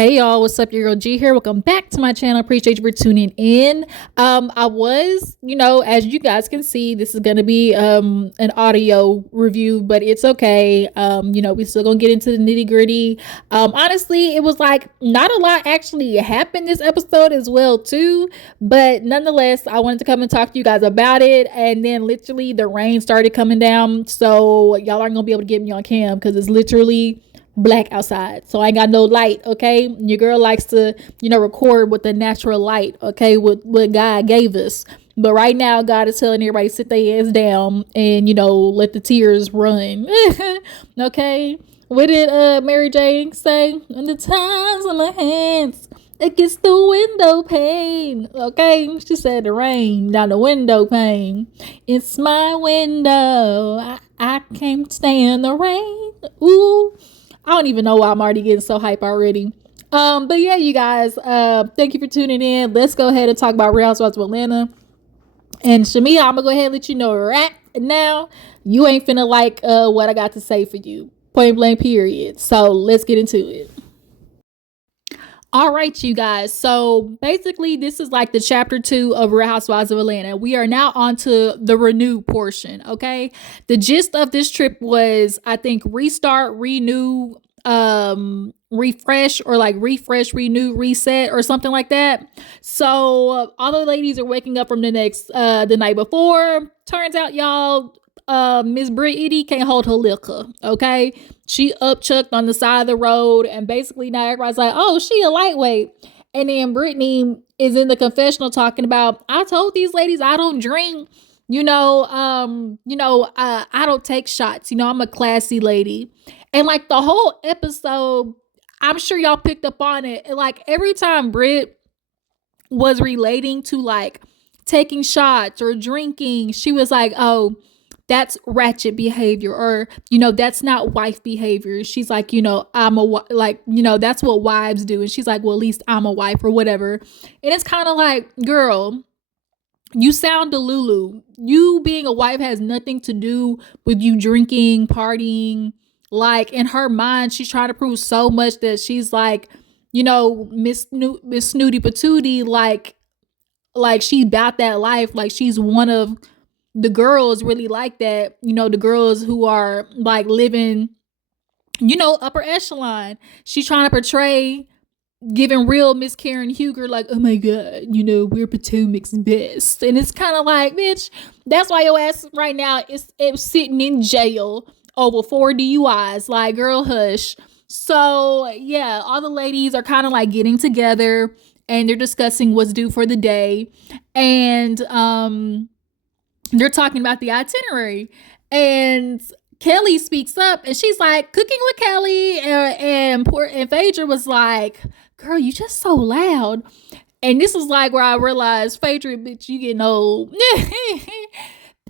Hey y'all, what's up? Your girl G here. Welcome back to my channel. Appreciate you for tuning in. I was, as you guys can see, this is gonna be an audio review, but it's okay. We still gonna get into the nitty-gritty. Honestly, it was like not a lot actually happened this episode as well, too. But nonetheless, I wanted to come and talk to you guys about it. And then literally the rain started coming down. So y'all aren't gonna be able to get me on cam because it's literally black outside, so I ain't got no light. Okay, your girl likes to record with the natural light, okay, with what God gave us. But right now God is telling everybody sit their ass down and let the tears run. Okay, what did Mary Jane say? And the times on my hands against the window pane. Okay, she said the rain down the window pane. It's my window. I can't stand the rain. Ooh, I don't even know why I'm already getting so hype already. But yeah, you guys, thank you for tuning in. Let's go ahead and talk about Real Housewives of Atlanta. And Shamea, I'm gonna go ahead and let you know right now, you ain't finna like what I got to say for you. Point blank period. So let's get into it. All right, you guys. So basically, this is like the chapter 2 of Real Housewives of Atlanta. We are now on to the renew portion. Okay. The gist of this trip was, I think, restart, renew, refresh, or like refresh, renew, reset, or something like that. So all the ladies are waking up from the night before. Turns out, y'all, Miss Brit can't hold her liquor. Okay, she upchucked on the side of the road, and basically now everybody's like, oh, she a lightweight. And then Brittany is in the confessional talking about, I told these ladies I don't drink, I don't take shots, I'm a classy lady. And like the whole episode, I'm sure y'all picked up on it, like every time Brit was relating to like taking shots or drinking, she was like, oh, that's ratchet behavior, or that's not wife behavior. She's like, I'm that's what wives do. And she's like, well, at least I'm a wife, or whatever. And it's kind of like, girl, you sound delulu. You being a wife has nothing to do with you drinking, partying. Like, in her mind, she's trying to prove so much that she's like, Miss Snooty Patootie, like she's about that life, like she's one of the girls really like that, the girls who are like living, upper echelon. She's trying to portray giving real Miss Karen Huger, like, oh my God, we're Potomac's best. And it's kind of like, bitch, that's why your ass right now is sitting in jail over 4 DUIs. Like, girl, hush. So yeah, all the ladies are kind of like getting together and they're discussing what's due for the day. And they're talking about the itinerary, and Kelly speaks up and she's like, cooking with Kelly, and Phaedra was like, girl, you just so loud. And this is like where I realized, Phaedra, bitch, you getting old.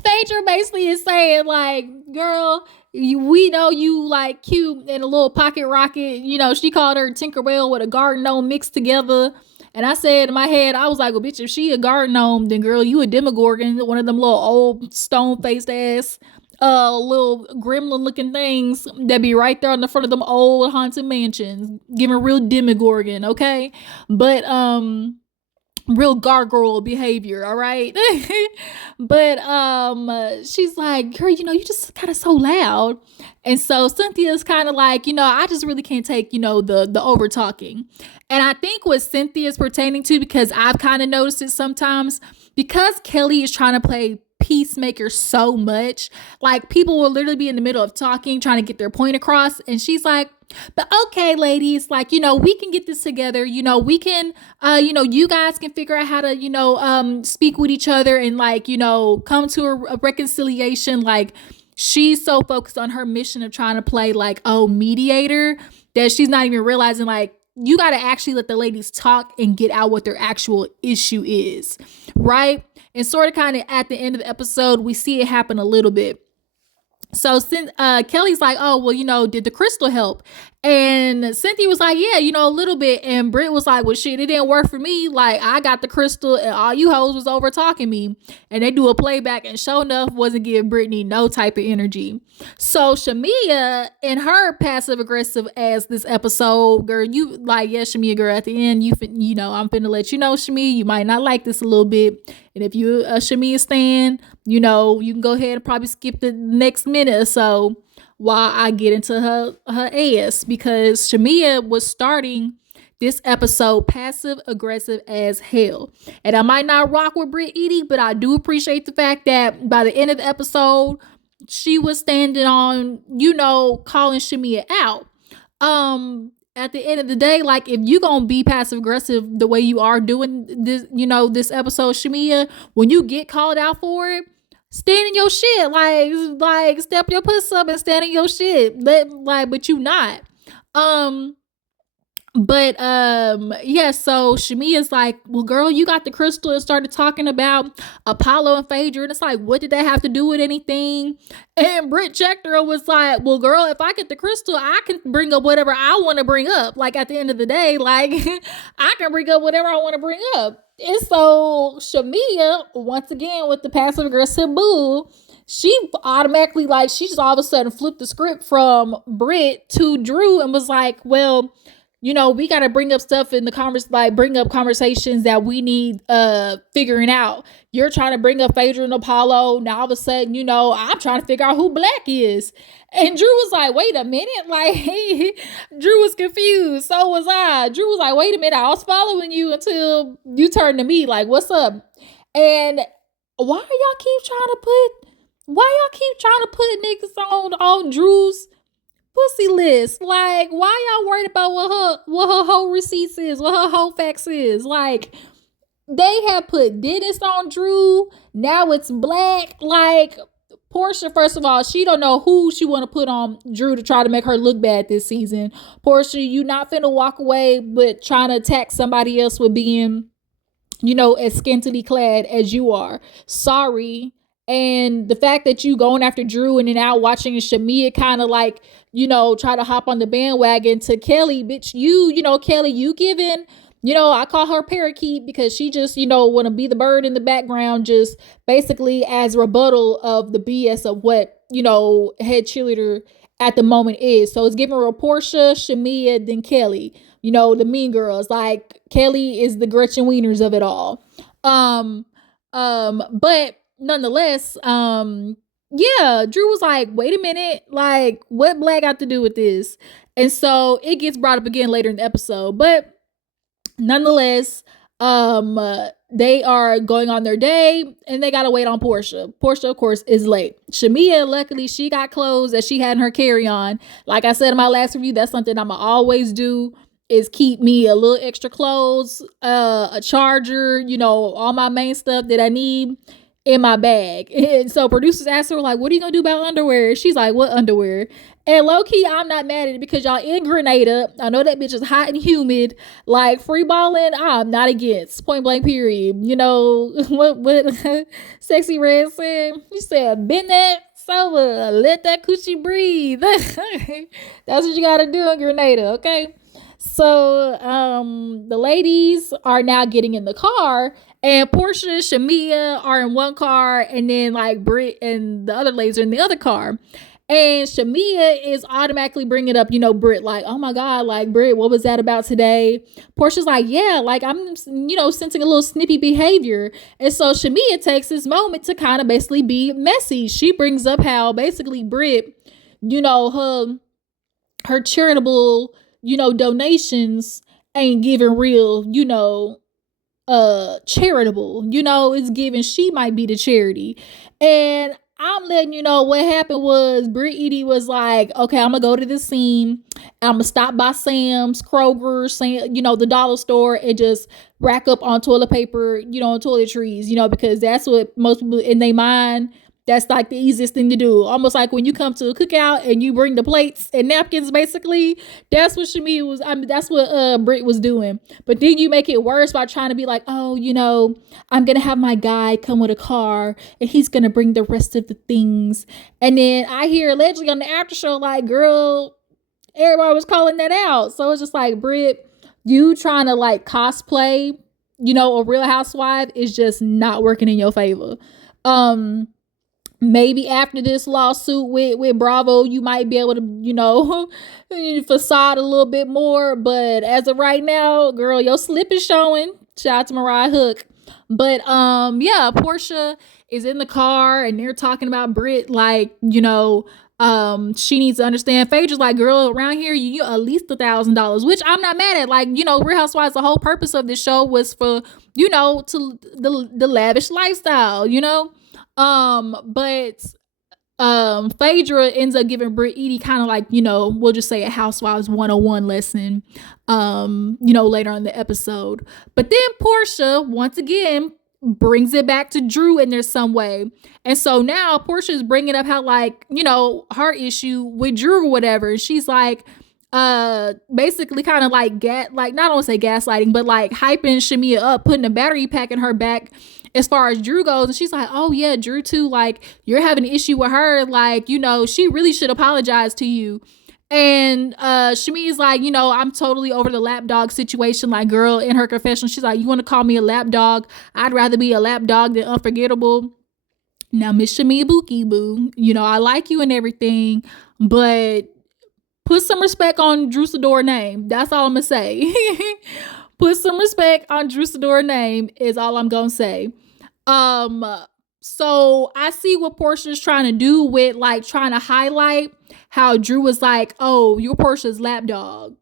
Phaedra basically is saying like, girl, we know you like cute and a little pocket rocket. She called her Tinkerbell with a garden gnome mixed together. And I said in my head, I was like, well, bitch, if she a garden gnome, then girl, you a demogorgon, one of them little old stone-faced ass, little gremlin looking things that be right there on the front of them old haunted mansions, giving real demogorgon, okay? But real gargoyle behavior, all right? But she's like, girl, you just kind of so loud. And so Cynthia's kind of like, I just really can't take, the over talking. And I think what Cynthia's pertaining to, because I've kind of noticed it sometimes, because Kelly is trying to play peacemaker so much, like people will literally be in the middle of talking, trying to get their point across, and she's like, but okay, ladies, like, we can get this together, we can you guys can figure out how to speak with each other and like come to a reconciliation. Like, she's so focused on her mission of trying to play like, oh, mediator, that she's not even realizing like, you got to actually let the ladies talk and get out what their actual issue is, right? And sort of kind of at the end of the episode, we see it happen a little bit. So since Kelly's like, oh, well, did the crystal help? And Cynthia was like, yeah, a little bit. And Britt was like, well, shit, it didn't work for me. Like, I got the crystal and all you hoes was over talking me. And they do a playback and sure enough wasn't giving Brittany no type of energy. So Shamea, in her passive aggressive as this episode, girl, you like, yeah, Shamea, girl, at the end, I'm finna let you know, Shamea, you might not like this a little bit. And if you're a Shamea stan, you can go ahead and probably skip the next minute or so while I get into her ass, because Shamea was starting this episode passive aggressive as hell. And I might not rock with Brit Edie, but I do appreciate the fact that by the end of the episode, she was standing on, calling Shamea out. At the end of the day, like, if you gonna be passive aggressive the way you are doing this, this episode, Shamea, when you get called out for it, stand in your shit, like step your puss up and stand in your shit. But you not. Yeah, so Shamea's like, well, girl, you got the crystal, and started talking about Apollo and Phaedra, and it's like, what did that have to do with anything? And Britt checked her and was like, well, girl, if I get the crystal, I can bring up whatever I want to bring up. Like, at the end of the day, like, I can bring up whatever I want to bring up. And so Shamea, once again, with the passive aggressive boo, she automatically, like, she just all of a sudden flipped the script from Britt to Drew and was like, well, we got to bring up stuff in the bring up conversations that we need figuring out. You're trying to bring up Phaedra and Apollo. Now all of a sudden, I'm trying to figure out who Black is. And Drew was like, wait a minute. Like, Drew was confused. So was I. Drew was like, wait a minute. I was following you until you turned to me. Like, what's up? And why y'all keep trying to put niggas on Drew's pussy list? Like, why y'all worried about what her whole receipts is, what her whole facts is? Like, they have put Dennis on Drew. Now it's Black. Like, Portia, first of all, she don't know who she want to put on Drew to try to make her look bad this season. Portia, you not finna walk away but trying to attack somebody else with being, as scantily clad as you are. Sorry. And the fact that you going after Drew and then out watching Shamea kind of like, try to hop on the bandwagon to Kelly, bitch, Kelly, you giving, I call her parakeet because she just, want to be the bird in the background, just basically as rebuttal of the BS of what, head cheerleader at the moment is. So it's giving her Portia, Shamea, then Kelly, the mean girls. Like, Kelly is the Gretchen Wieners of it all. But nonetheless, yeah, Drew was like, wait a minute, like, what Black got to do with this? And so it gets brought up again later in the episode. But nonetheless, they are going on their day and they gotta wait on Portia. Portia, of course, is late. Shamea, luckily, she got clothes that she had in her carry-on. Like I said in my last review, that's something I'ma always do, is keep me a little extra clothes, a charger, all my main stuff that I need in my bag. And so producers asked her, like, what are you gonna do about underwear? She's like, what underwear? And low-key, I'm not mad at it because y'all in Grenada. I know that bitch is hot and humid. Like, free balling, I'm not against. Point blank period. What Sexy Red said? He said, bend that sober, let that coochie breathe. That's what you gotta do in Grenada, okay? So the ladies are now getting in the car, and Portia and Shamea are in one car, and then like Brit and the other ladies are in the other car. And Shamea is automatically bringing up, Brit, like, oh my God, like, Brit, what was that about today? Portia's like, yeah, like, I'm, sensing a little snippy behavior. And so Shamea takes this moment to kind of basically be messy. She brings up how basically Brit, her charitable, donations ain't giving real, charitable, it's giving she might be the charity. And I'm letting you know what happened was Brit Edie was like, okay, I'm gonna go to this scene. I'm gonna stop by Sam's, Kroger, the dollar store, and just rack up on toilet paper, on toiletries, because that's what most people in their mind, that's like the easiest thing to do. Almost like when you come to a cookout and you bring the plates and napkins, basically. That's what Shamea was, that's what Brit was doing. But then you make it worse by trying to be like, oh, I'm going to have my guy come with a car and he's going to bring the rest of the things. And then I hear allegedly on the after show, like, girl, Everybody was calling that out. So it's just like, Brit, you trying to like cosplay, a real housewife is just not working in your favor. Um, Maybe after this lawsuit with Bravo, you might be able to, facade a little bit more. But as of right now, girl, your slip is showing. Shout out to Mariah Hook. But yeah, Portia is in the car and they're talking about Brit, like, she needs to understand. Phaedra's like, girl, around here you at least $1,000, which I'm not mad at. Like, Real Housewives, the whole purpose of this show was for, to the lavish lifestyle, but Phaedra ends up giving Brit Edie kind of like, we'll just say a Housewives 101 lesson, later on in the episode. But then Portia, once again, brings it back to Drew in there some way. And so now Portia is bringing up how, like, her issue with Drew or whatever. She's like, basically kind of like not want to say gaslighting, but like hyping Shamea up, putting a battery pack in her back as far as Drew goes. And she's like, oh yeah, Drew too, like, you're having an issue with her, like, she really should apologize to you. And Shamea's like, I'm totally over the lapdog situation. Like, girl, in her confession, she's like, you want to call me a lapdog? I'd rather be a lapdog than unforgettable. Now, Miss Shamea Bookie Boo, I like you and everything, but put some respect on Drew Sidor name. That's all I'm gonna say. Put some respect on Drew Sidor name is all I'm gonna say. So I see what Portia's trying to do with, like, trying to highlight how Drew was like, oh, you're Portia's lapdog,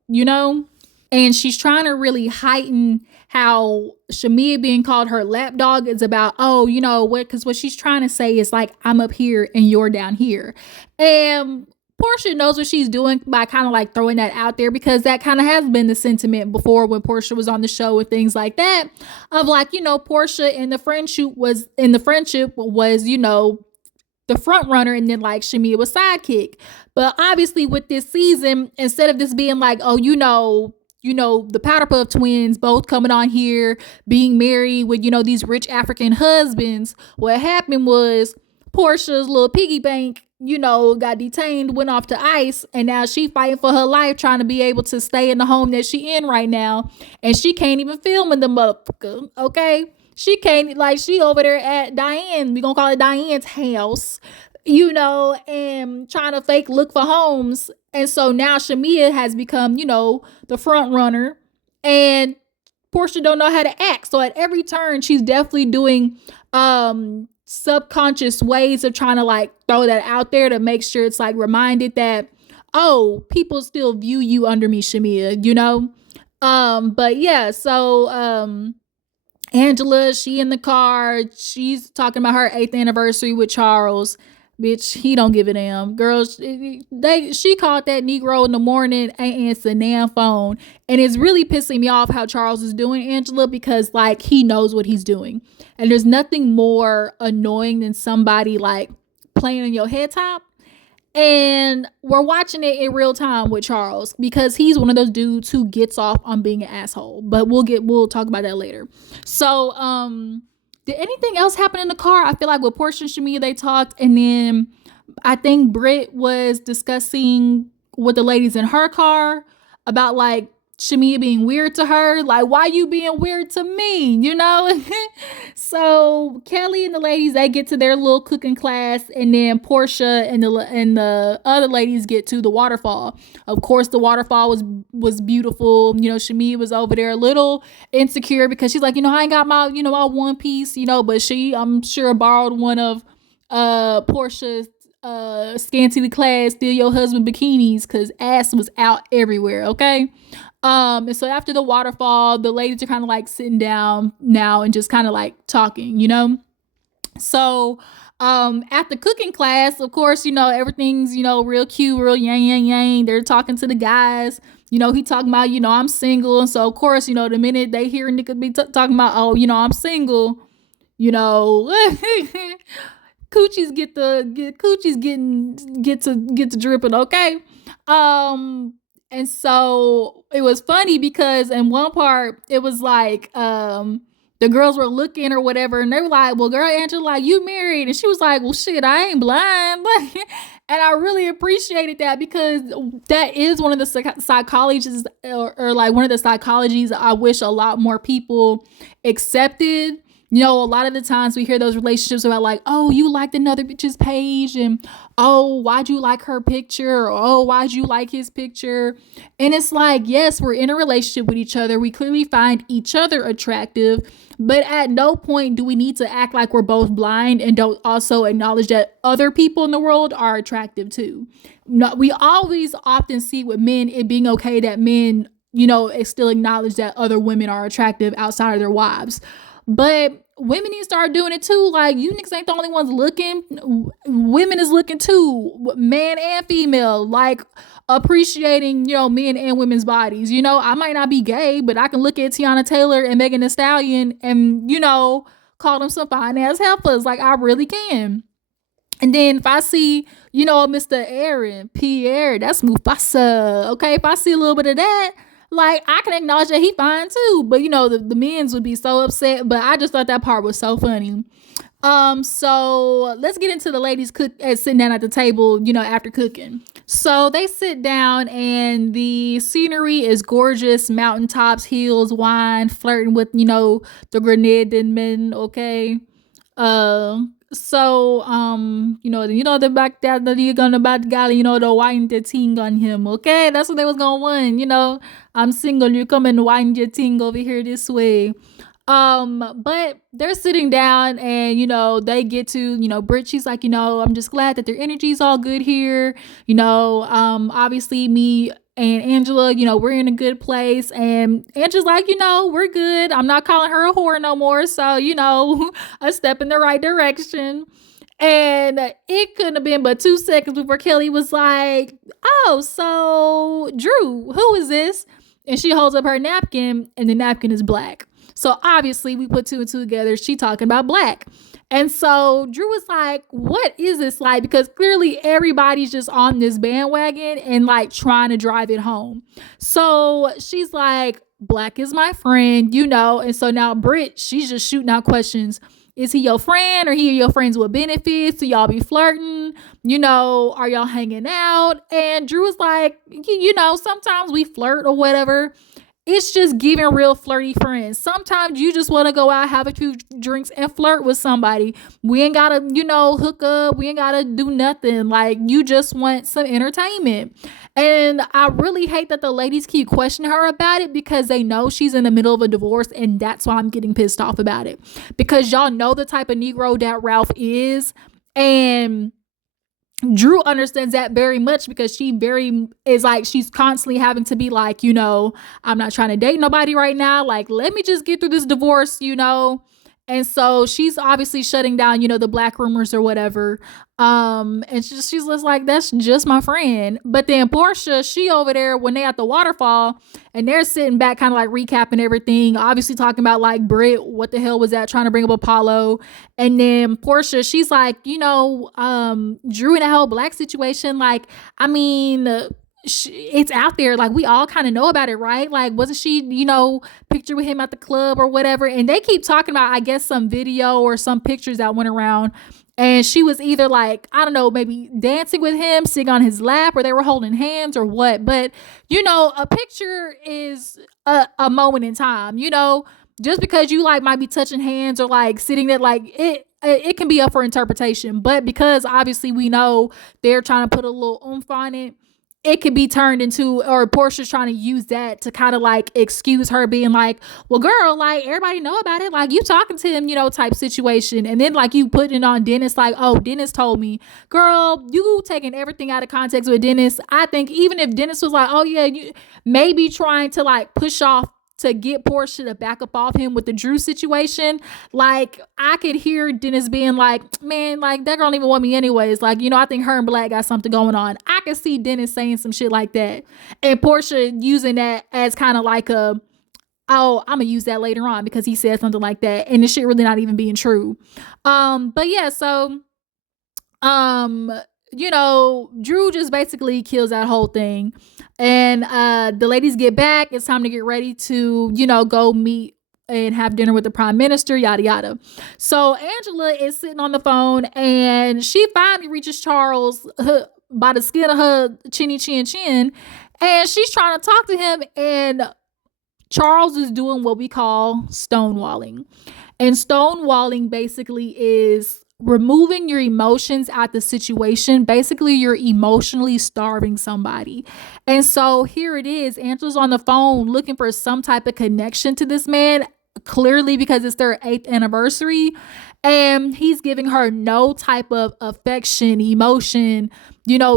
And she's trying to really heighten how Shamea being called her lapdog is about, oh, because what she's trying to say is like, I'm up here and you're down here. And Portia knows what she's doing by kind of like throwing that out there, because that kind of has been the sentiment before when Portia was on the show and things like that, of like, Portia in the friendship was, the front runner, and then like Shamea was sidekick. But obviously with this season, instead of this being like, oh, the Powder Puff twins both coming on here being married with, these rich African husbands, what happened was Portia's little piggy bank, got detained, went off to ICE, and now she fighting for her life, trying to be able to stay in the home that she in right now, and she can't even film in the motherfucker, okay? She can't, like, she over there at Diane, we gonna call it Diane's house, and trying to fake look for homes. And so now Shamea has become, the front runner, and Portia don't know how to act. So at every turn, she's definitely doing subconscious ways of trying to like throw that out there to make sure it's like reminded that, oh, people still view you under me, Shamea, but yeah, so Angela, she in the car, she's talking about her 8th anniversary with Charles. Bitch, he don't give a damn. Girls, she called that Negro in the morning, ain't answering damn phone. And it's really pissing me off how Charles is doing Angela, because like he knows what he's doing. And there's nothing more annoying than somebody like playing in your head top. And we're watching it in real time with Charles, because he's one of those dudes who gets off on being an asshole. But we'll talk about that later. So, did anything else happen in the car? I feel like with Portia and Shamea, they talked, and then I think Brit was discussing with the ladies in her car about like Shamea being weird to her. Like, why you being weird to me? So Kelly and the ladies, they get to their little cooking class, and then Portia and the other ladies get to the waterfall. Of course, the waterfall was beautiful. Shamea was over there a little insecure because she's like, I ain't got my my one piece, but she, I'm sure, borrowed one of Portia's scantily clad steal your husband bikinis, because ass was out everywhere. Okay. And so after the waterfall, the ladies are kind of like sitting down now and just kind of like talking, So at the cooking class, of course, everything's, real cute, real yang. They're talking to the guys. He talking about, I'm single. And so of course, the minute they hear Nika be talking about, oh, I'm single, coochies get to dripping, okay? And so it was funny because in one part it was like the girls were looking or whatever, and they were like, well, girl, Angela, like, you married. And she was like, well, shit, I ain't blind. And I really appreciated that, because that is one of the psychologies, or like one of the psychologies I wish a lot more people accepted. You know, a lot of the times we hear those relationships about like, oh, you liked another bitch's page, and oh, why'd you like her picture? Or oh, why'd you like his picture? And it's like, yes, we're in a relationship with each other. We clearly find each other attractive, but at no point do we need to act like we're both blind and don't also acknowledge that other people in the world are attractive too. No, we always often see with men it being okay that men, you know, still acknowledge that other women are attractive outside of their wives. But women need to start doing it too. Like, you niggas ain't the only ones looking. Women is looking too, man and female. Like, appreciating, you know, men and women's bodies. You know, I might not be gay, but I can look at Tiana Taylor and Megan Thee Stallion and, you know, call them some fine ass heifers. Like, I really can. And then if I see, you know, Mr. Aaron, Pierre, that's Mufasa. Okay, if I see a little bit of that, like, I can acknowledge that he fine too. But, you know, the men's would be so upset. But I just thought that part was so funny. So let's get into the ladies sitting down at the table, you know, after cooking. So they sit down and the scenery is gorgeous. Mountaintops, hills, wine, flirting with, you know, the Grenadan men, okay? You know the back that you're gonna bad guy, you know, the wine the ting on him, okay? That's what they was gonna want, you know. I'm single, you come and wine your ting over here this way. But they're sitting down and, you know, they get to, you know, Brit, she's like, you know, I'm just glad that their energy's all good here. You know, obviously me and Angela, you know, we're in a good place. And Angela's like, you know, we're good. I'm not calling her a whore no more. So, you know, a step in the right direction. And it couldn't have been but 2 seconds before Kelly was like, oh, so Drew, who is this? And she holds up her napkin and the napkin is black. So obviously we put 2 and 2 together. She talking about black. And so Drew was like, what is this like? Because clearly everybody's just on this bandwagon and like trying to drive it home. So she's like, black is my friend, you know. And so now Brit, she's just shooting out questions. Is he your friend, or he your friends with benefits? Do y'all be flirting? You know, are y'all hanging out? And Drew was like, you know, sometimes we flirt or whatever. It's just giving real flirty friends. Sometimes you just want to go out, have a few drinks, and flirt with somebody. We ain't got to, you know, hook up. We ain't got to do nothing. Like, you just want some entertainment. And I really hate that the ladies keep questioning her about it, because they know she's in the middle of a divorce, and that's why I'm getting pissed off about it. Because y'all know the type of Negro that Ralph is. And Drew understands that very much, because she's constantly having to be like, you know, I'm not trying to date nobody right now. Like, let me just get through this divorce, you know. And so she's obviously shutting down, you know, the black rumors or whatever. And she's just like, that's just my friend. But then Portia, she over there when they at the waterfall and they're sitting back kind of like recapping everything, obviously talking about like Brit, what the hell was that, trying to bring up Apollo. And then Portia, she's like, you know, Drew in that whole black situation, like, I mean, it's out there, like we all kind of know about it, right? Like, wasn't she, you know, pictured with him at the club or whatever? And they keep talking about, I guess, some video or some pictures that went around, and she was either like, I don't know, maybe dancing with him, sitting on his lap, or they were holding hands or what. But, you know, a picture is a moment in time, you know. Just because you like might be touching hands or like sitting there, like it can be up for interpretation. But because obviously we know they're trying to put a little oomph on it, it could be turned into, or Portia's trying to use that to kind of like excuse her being like, well, girl, like everybody know about it. Like, you talking to him, you know, type situation. And then like you putting it on Dennis, like, oh, Dennis told me. Girl, you taking everything out of context with Dennis. I think even if Dennis was like, oh yeah, you maybe trying to like push off to get Portia to back up off him with the Drew situation, like I could hear Dennis being like, man, like that girl don't even want me anyways. Like, you know, I think her and Black got something going on. I could see Dennis saying some shit like that, and Portia using that as kind of like a, oh, I'm gonna use that later on because he said something like that, and the shit really not even being true. But yeah, so you know, Drew just basically kills that whole thing. And the ladies get back. It's time to get ready to, you know, go meet and have dinner with the prime minister, yada yada. So Angela is sitting on the phone and she finally reaches Charles by the skin of her chinny chin chin, and she's trying to talk to him, and Charles is doing what we call stonewalling. And stonewalling basically is removing your emotions out the situation. Basically, you're emotionally starving somebody. And so here it is. Angela's on the phone looking for some type of connection to this man, clearly because it's their 8th anniversary. And he's giving her no type of affection, emotion,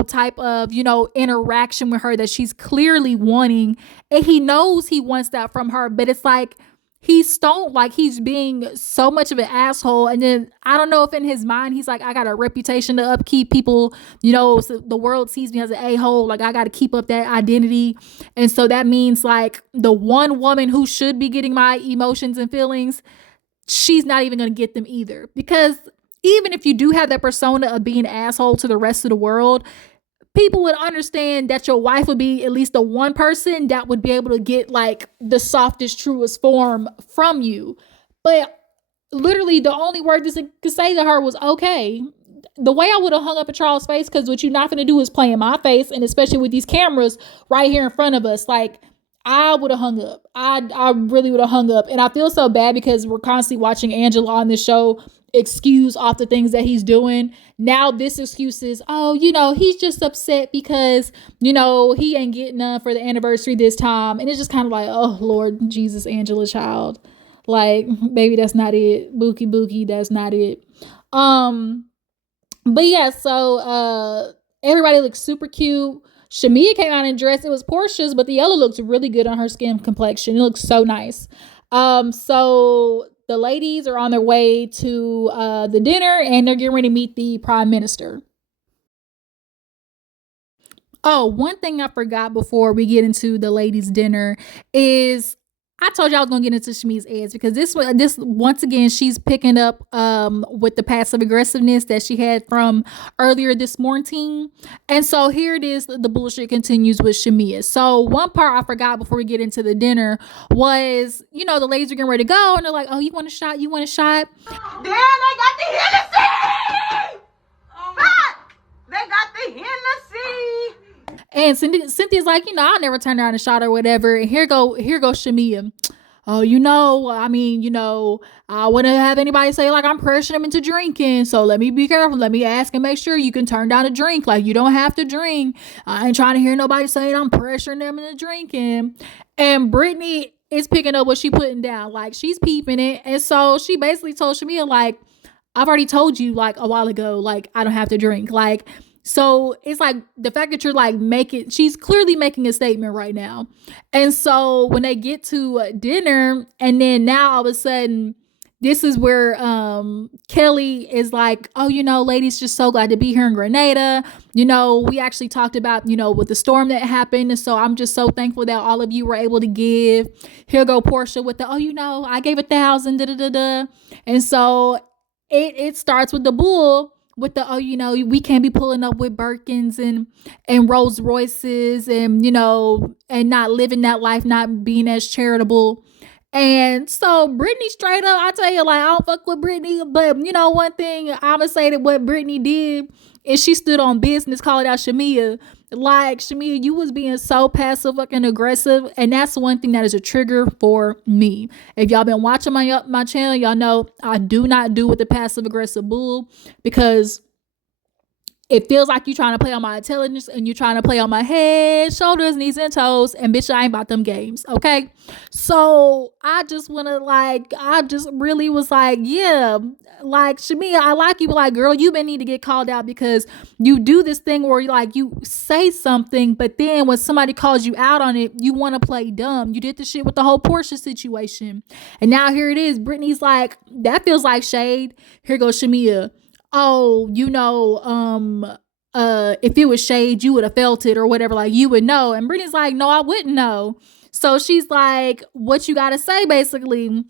type of, interaction with her that she's clearly wanting. And he knows he wants that from her, but it's like, he's stoned, like he's being so much of an asshole. And then I don't know if in his mind he's like, I got a reputation to upkeep. People, so the world sees me as an a-hole, like I got to keep up that identity. And so that means like the one woman who should be getting my emotions and feelings, she's not even going to get them either. Because even if you do have that persona of being an asshole to the rest of the world, people would understand that your wife would be at least the one person that would be able to get like the softest, truest form from you. But literally the only word this could say to her was okay. The way I would have hung up in Charles' face, because what you're not going to do is play in my face, and especially with these cameras right here in front of us, like I would have hung up. I really would have hung up. And I feel so bad because we're constantly watching Angela on this show excuse off the things that he's doing. Now this excuse is, oh, he's just upset because, he ain't getting none for the anniversary this time. And it's just kind of like, oh, Lord Jesus, Angela, child. Like, baby, that's not it. Bookie, that's not it. But yeah, so everybody looks super cute. Shamea came out in dress. It was Portia's, but the yellow looks really good on her skin complexion. It looks so nice. So the ladies are on their way to the dinner, and they're getting ready to meet the prime minister. Oh, one thing I forgot before we get into the ladies' dinner is I told you I was gonna get into Shamea's ads, because this once again, she's picking up with the passive aggressiveness that she had from earlier this morning. And so here it is, the bullshit continues with Shamea. So one part I forgot before we get into the dinner was, the ladies are getting ready to go, and they're like, oh, you want a shot? Damn, they got the Hennessy! Fuck! They got the Hennessy! And Cynthia's like, I'll never turn down a shot or whatever. And here goes Shamea. Oh, I wouldn't have anybody say like I'm pressuring them into drinking. So let me be careful. Let me ask and make sure you can turn down a drink. Like, you don't have to drink. I ain't trying to hear nobody saying I'm pressuring them into drinking. And Brittany is picking up what she putting down. Like, she's peeping it. And so she basically told Shamea, like, I've already told you like a while ago, like, I don't have to drink. Like, so it's like the fact that you're like she's clearly making a statement right now. And so when they get to dinner, and then now all of a sudden, this is where Kelly is like, oh, ladies, just so glad to be here in Grenada. We actually talked about, with the storm that happened. And so I'm just so thankful that all of you were able to give. Here go Portia with the, oh, I gave 1,000, da da da da. And so it starts with the bull. With the, we can't be pulling up with Birkins and Rolls Royces and, and not living that life, not being as charitable. And so Brittany straight up, I tell you, like, I don't fuck with Brittany, but one thing I'm gonna say that what Brittany did is she stood on business, calling out Shamea. Like, Shamea, you was being so passive fucking aggressive, and that's one thing that is a trigger for me. If y'all been watching my channel, y'all know I do not do with the passive aggressive bull, because it feels like you trying to play on my intelligence and you trying to play on my head, shoulders, knees, and toes. And bitch, I ain't about them games. Okay. So I just really was like, yeah, like, Shamea, I like you, but like, girl, you been need to get called out, because you do this thing where you say something, but then when somebody calls you out on it, you want to play dumb. You did the shit with the whole Portia situation. And now here it is. Brittany's like, that feels like shade. Here goes Shamea. Oh, if it was shade, you would have felt it or whatever. Like, you would know. And Brittany's like, no, I wouldn't know. So she's like, what you got to say, basically.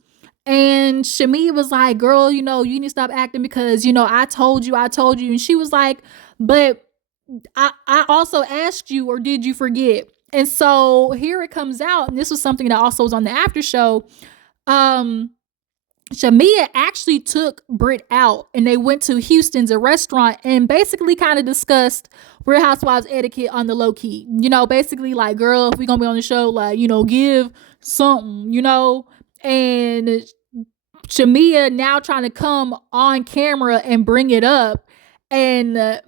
And Shamea was like, girl, you need to stop acting, because, I told you. And she was like, but I also asked you, or did you forget? And so here it comes out. And this was something that also was on the after show. um Shamea actually took Brit out and they went to Houston's a restaurant and basically kind of discussed Real Housewives etiquette on the low key. Basically like, girl, if we gonna be on the show, like, give something, and Shamea now trying to come on camera and bring it up and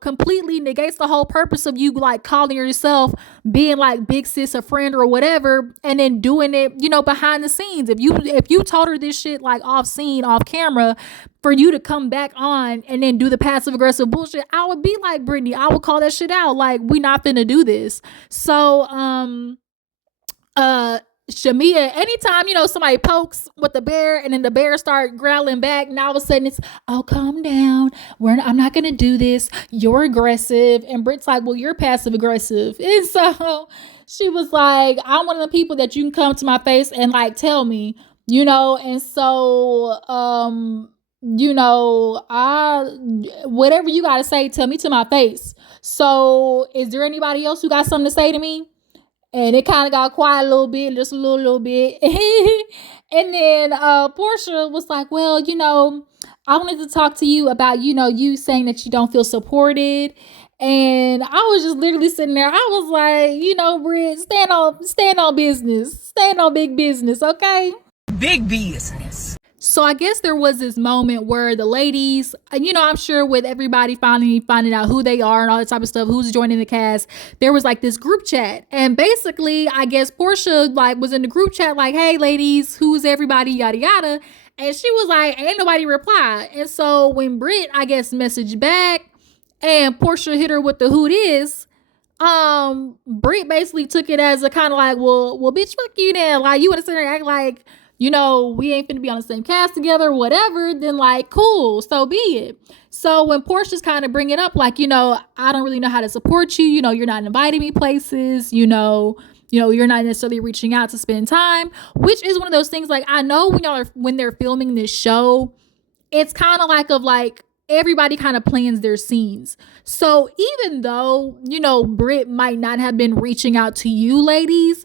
completely negates the whole purpose of you like calling yourself being like big sis a friend or whatever, and then doing it behind the scenes. If you told her this shit like off scene, off camera, for you to come back on and then do the passive aggressive bullshit, I would be like, Brittany, I would call that shit out, like, we not finna do this. So Shamea, anytime somebody pokes with the bear and then the bear start growling back, and all of a sudden it's, oh, calm down, I'm not gonna do this, you're aggressive. And Brit's like, well, you're passive aggressive. And so she was like, I'm one of the people that you can come to my face and like tell me, and so I, whatever you gotta say, tell me to my face. So is there anybody else who got something to say to me? And it kind of got quiet a little bit, just a little bit. And then Portia was like, well, I wanted to talk to you about, you saying that you don't feel supported. And I was just literally sitting there. I was like, Brit, stand on business. Stand on big business, okay? Big business. So I guess there was this moment where the ladies, I'm sure with everybody finally finding out who they are and all that type of stuff, who's joining the cast, there was like this group chat. And basically, I guess Portia like was in the group chat like, hey ladies, who's everybody, yada yada. And she was like, ain't nobody reply. And so when Brit, I guess, messaged back and Portia hit her with the who it is, Brit basically took it as a kind of like, well, bitch, fuck you then. Like, you want to sit there and act like, we ain't finna be on the same cast together, whatever, then like, cool, so be it. So when Portia's kind of bring it up, like, I don't really know how to support you, you're not inviting me places, you're not necessarily reaching out to spend time, which is one of those things, like, I know when they're filming this show, it's kind of like everybody kind of plans their scenes. So even though, Brit might not have been reaching out to you ladies,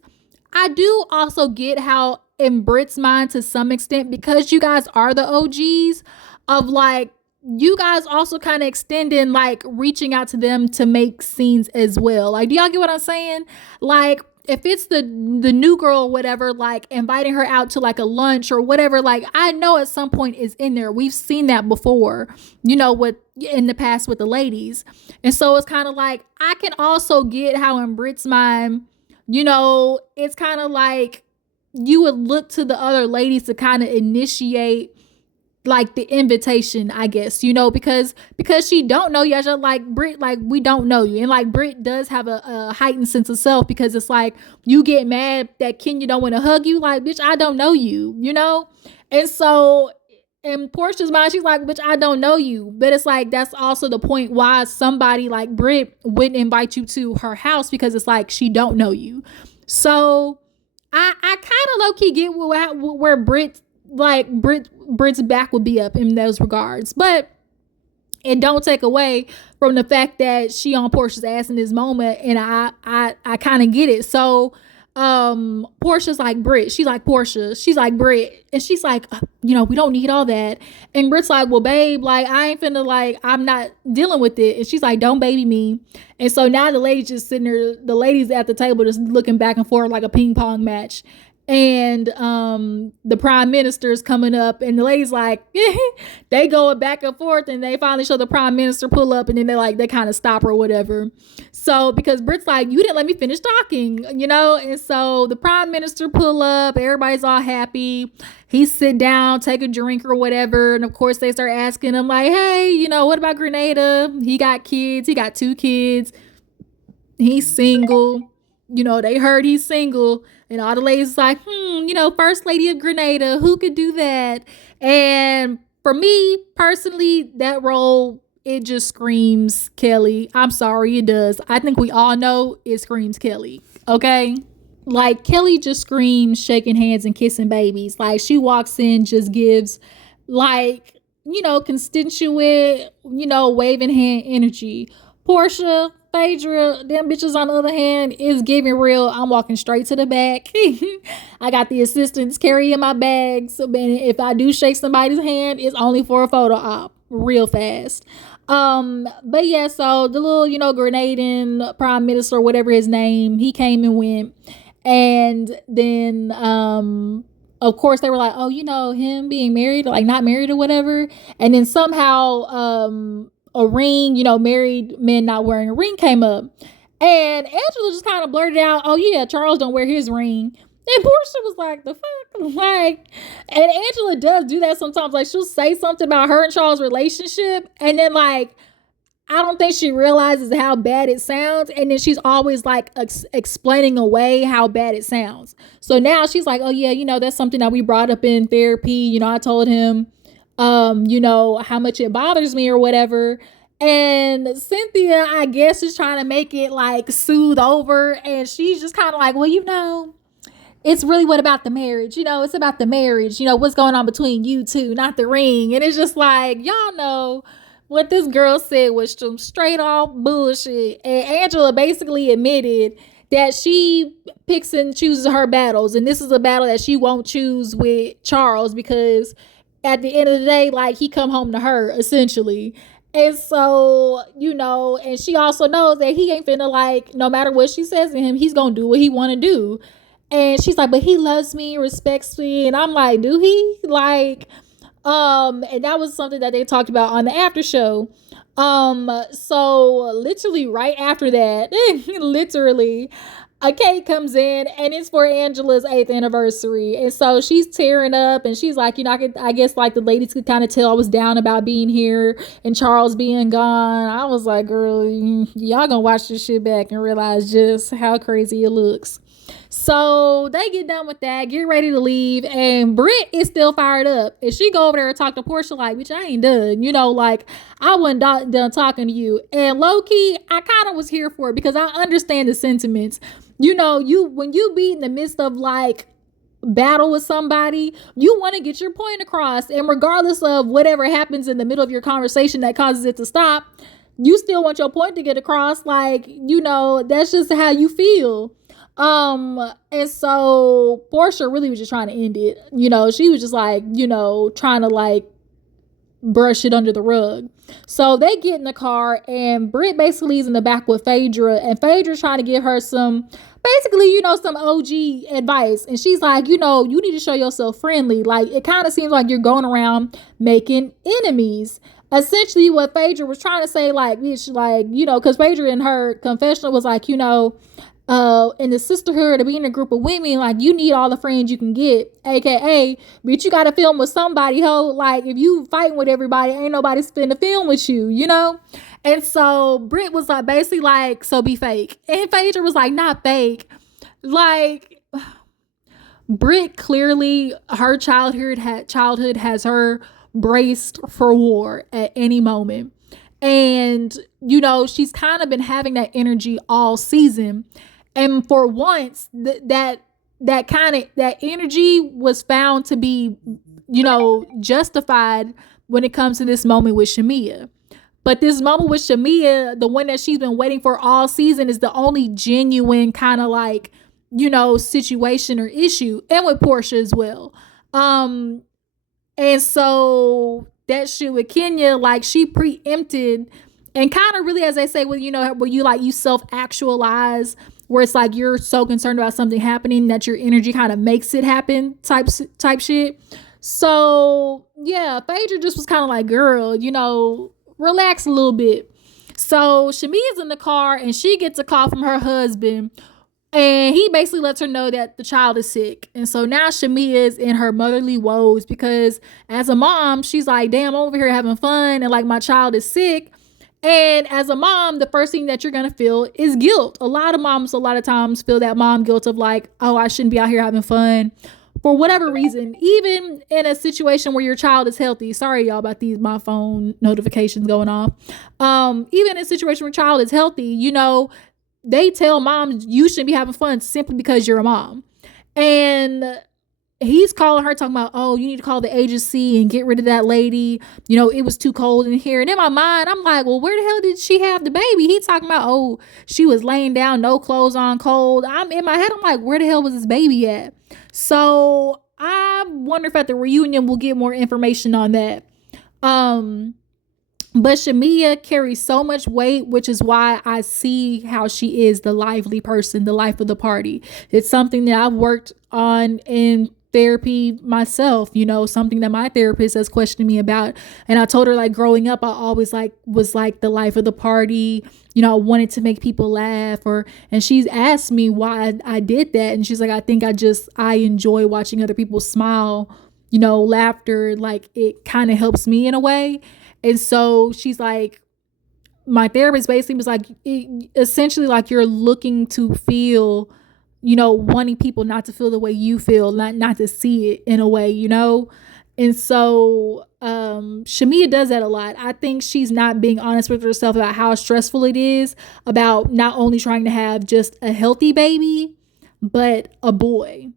I do also get how in Brit's mind to some extent, because you guys are the OGs, of like, you guys also kind of extending like reaching out to them to make scenes as well. Like, do y'all get what I'm saying? Like, if it's the new girl or whatever, like inviting her out to like a lunch or whatever, like, I know at some point is in there. We've seen that before, with in the past with the ladies. And so it's kind of like, I can also get how in Brit's mind, it's kind of like you would look to the other ladies to kind of initiate like the invitation, I guess, because she don't know you. Like, Brit, like, we don't know you. And like, Brit does have a heightened sense of self, because it's like, you get mad that Kenya don't want to hug you. Like, bitch, I don't know you, And so in Portia's mind, she's like, bitch, I don't know you. But it's like, that's also the point why somebody like Brit wouldn't invite you to her house, because it's like, she don't know you. So I kind of low-key get where Brit's back would be up in those regards. But it don't take away from the fact that she on Portia's ass in this moment, and I kind of get it. So Portia's like, Brit, she's like, Portia, she's like, Brit, and she's like, we don't need all that. And Brit's like, well, babe, like, I ain't finna, like, I'm not dealing with it. And she's like, don't baby me. And so now the ladies just sitting there, the ladies at the table just looking back and forth like a ping pong match. And the prime minister's coming up, and the ladies like, they going back and forth, and they finally show the prime minister pull up, and then they kind of stop or whatever. So because Brit's like, you didn't let me finish talking, and so the prime minister pull up, everybody's all happy. He sit down, take a drink or whatever, and of course they start asking him like, hey, what about Grenada? He got kids, he got 2 kids, he's single. They heard he's single, and all the ladies like, first lady of Grenada, who could do that? And for me personally, that role, it just screams Kelly. I'm sorry, it does. I think we all know it screams Kelly, okay? Like, Kelly just screams shaking hands and kissing babies. Like, she walks in, just gives like, constituent, waving hand energy. Portia, Phaedra, them bitches on the other hand is giving real. I'm walking straight to the back. I got the assistants carrying my bags. So if I do shake somebody's hand, it's only for a photo op, real fast. But yeah, so the little, Grenadian prime minister, whatever his name, he came and went. And then of course they were like, oh, him being married, like not married or whatever. And then somehow a ring, married men not wearing a ring came up. And Angela just kind of blurted out, oh yeah, Charles don't wear his ring. And Portia was like, the fuck? Like, and Angela does do that sometimes. Like, she'll say something about her and Charles' relationship, and then, like, I don't think she realizes how bad it sounds. And then she's always, like, explaining away how bad it sounds. So now she's like, oh, yeah, that's something that we brought up in therapy. I told him, how much it bothers me or whatever. And Cynthia, I guess, is trying to make it, like, soothe over. And she's just kind of like, well, it's really what about the marriage? It's about the marriage. What's going on between you two, not the ring. And it's just like, y'all know what this girl said was some straight off bullshit. And Angela basically admitted that she picks and chooses her battles. And this is a battle that she won't choose with Charles because at the end of the day, like, he come home to her, essentially. And so, and she also knows that he ain't finna, like, no matter what she says to him, he's gonna do what he wanna do. And she's like, but he loves me, respects me. And I'm like, do he? Like, and that was something that they talked about on the after show. So literally right after that, literally, a cake comes in and it's for Angela's 8th anniversary. And so she's tearing up and she's like, I guess like the ladies could kind of tell I was down about being here and Charles being gone. I was like, girl, y'all gonna watch this shit back and realize just how crazy it looks. So they get done with that, get ready to leave, and Brit is still fired up. And she go over there and talk to Portia like, bitch, I ain't done. Like, I wasn't done talking to you. And low-key, I kind of was here for it because I understand the sentiments. When you be in the midst of, like, battle with somebody, you want to get your point across. And regardless of whatever happens in the middle of your conversation that causes it to stop, you still want your point to get across. Like, that's just how you feel. And so Portia really was just trying to end it. She was just like, trying to like brush it under the rug. So they get in the car and Brit basically is in the back with Phaedra, and Phaedra's trying to give her some OG advice. And she's like, you need to show yourself friendly. Like, it kind of seems like you're going around making enemies. Essentially what Phaedra was trying to say, like, bitch, like, because Phaedra in her confessional was like, in the sisterhood, to be in a group of women, like, you need all the friends you can get, aka, bitch, you gotta film with somebody, ho. Like, if you fighting with everybody, ain't nobody finna film with you, And so Brit was like, basically like, so be fake. And Phaedra was like, not fake. Like, Brit clearly, her childhood has her braced for war at any moment. And, she's kind of been having that energy all season. And for once, that energy was found to be, justified when it comes to this moment with Shamea. But this moment with Shamea, the one that she's been waiting for all season, is the only genuine kind of like, situation or issue. And with Portia as well. And so that shit with Kenya, like, she preempted and kind of really, as they say, where you self-actualize, where it's like you're so concerned about something happening that your energy kind of makes it happen type shit. So yeah, Phaedra just was kind of like, girl, relax a little bit. So Shamea's in the car and she gets a call from her husband, and he basically lets her know that the child is sick. And so now Shamea is in her motherly woes because as a mom, she's like, damn, I'm over here having fun and like my child is sick. And as a mom, the first thing that you're going to feel is guilt. A lot of moms, a lot of times feel that mom guilt of like, oh, I shouldn't be out here having fun for whatever reason, even in a situation where your child is healthy. Sorry, y'all, about my phone notifications going off. Even in a situation where your child is healthy, they tell moms you shouldn't be having fun simply because you're a mom. And he's calling her talking about, oh, you need to call the agency and get rid of that lady. You know, it was too cold in here. And in my mind, I'm like, well, where the hell did she have the baby? He talking about, oh, she was laying down, no clothes on, cold. I'm in my head, I'm like, where the hell was this baby at? So I wonder if at the reunion we'll get more information on that. But Shamea carries so much weight, which is why I see how she is the lively person, the life of the party. It's something that I've worked on in therapy myself, you know, something that my therapist has questioned me about. And I told her, like, growing up, I always was like the life of the party. You know, I wanted to make people laugh, and she's asked me why I did that. And she's like, I think I enjoy watching other people smile, you know, laughter, like it kind of helps me in a way. And so she's like, my therapist basically was like, essentially, like, you're looking to feel, you know, wanting people not to feel the way you feel, not to see it in a way, you know. And so Shamea does that a lot. I think she's not being honest with herself about how stressful it is about not only trying to have just a healthy baby, but a boy.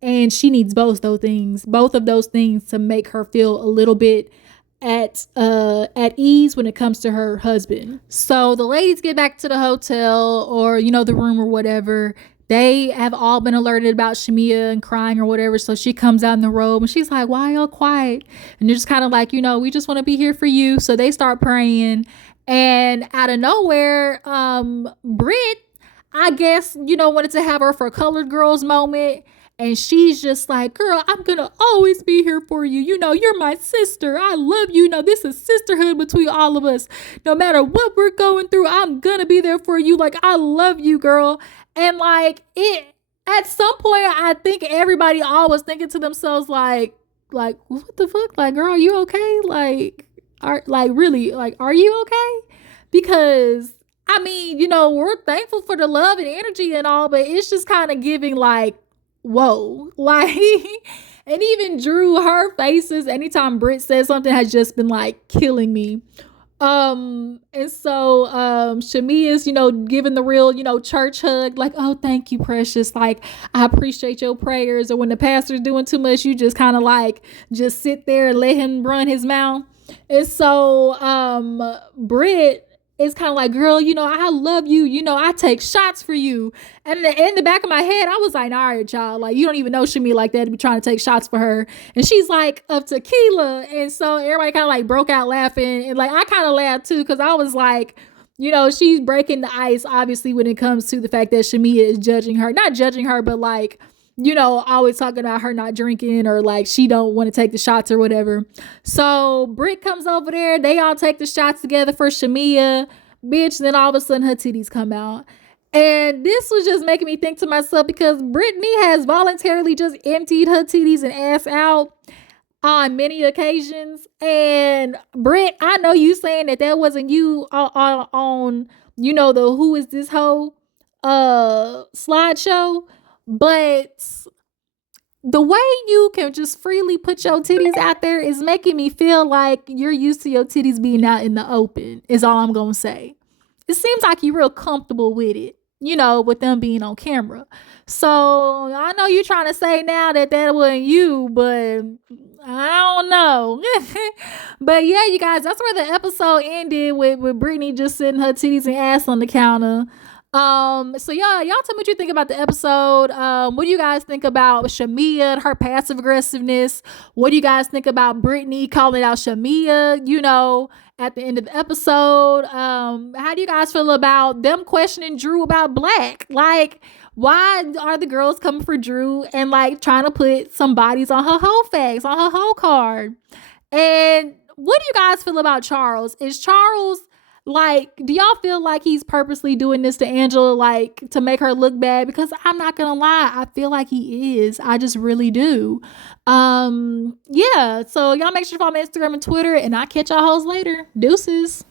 And she needs both of those things to make her feel a little bit at ease when it comes to her husband. So the ladies get back to the hotel, or, you know, the room or whatever. They have all been alerted about Shamea and crying or whatever. So she comes out in the robe and she's like, why y'all quiet? And they're just kind of like, you know, we just want to be here for you. So they start praying, and out of nowhere, Brit, I guess, you know, wanted to have her for Colored Girls moment. And she's just like, girl, I'm going to always be here for you. You know, you're my sister. I love you. You know, this is sisterhood between all of us. No matter what we're going through, I'm going to be there for you. Like, I love you, girl. And like, at some point, I think everybody all was thinking to themselves, like, what the fuck? Like, girl, are you okay? Really, like, are you okay? Because, I mean, you know, we're thankful for the love and energy and all, but it's just kind of giving like, whoa, like, and even Drew, her faces anytime Brit says something has just been like killing me. And so Shamea's, you know, giving the real, you know, church hug, like, oh, thank you, precious, like, I appreciate your prayers. Or when the pastor's doing too much, you just kind of like just sit there and let him run his mouth. And so Brit is kind of like, girl, you know, I love you. You know, I take shots for you. And in the back of my head, I was like, all right, child, like, you don't even know Shamea like that to be trying to take shots for her. And she's like, of tequila. And so everybody kind of like broke out laughing. And like, I kind of laughed too, because I was like, you know, she's breaking the ice, obviously, when it comes to the fact that Shamea is not judging her, but like, you know, always talking about her not drinking, or like she don't want to take the shots or whatever. So Brit comes over there. They all take the shots together for Shamea. Bitch, then all of a sudden her titties come out. And this was just making me think to myself, because Brittany has voluntarily just emptied her titties and ass out on many occasions. And Brit, I know you saying that wasn't you on you know, the Who Is This Hoe slideshow, but the way you can just freely put your titties out there is making me feel like you're used to your titties being out in the open, is all I'm gonna say. It seems like you're real comfortable with it, you know, with them being on camera. So I know you're trying to say now that wasn't you, but I don't know. But yeah, you guys, that's where the episode ended, with Brittany just sitting her titties and ass on the counter. So y'all tell me what you think about the episode. What do you guys think about Shamea and her passive aggressiveness? What do you guys think about Brittany calling out Shamea, you know, at the end of the episode? How do you guys feel about them questioning Drew about Black? Like, why are the girls coming for Drew and like trying to put some bodies on her whole face, on her whole card? And what do you guys feel about Charles? Is Charles, like, do y'all feel like he's purposely doing this to Angela, like, to make her look bad? Because I'm not gonna lie, I feel like he is. I just really do. Yeah. So y'all make sure to follow me on Instagram and Twitter, and I'll catch y'all hoes later. Deuces.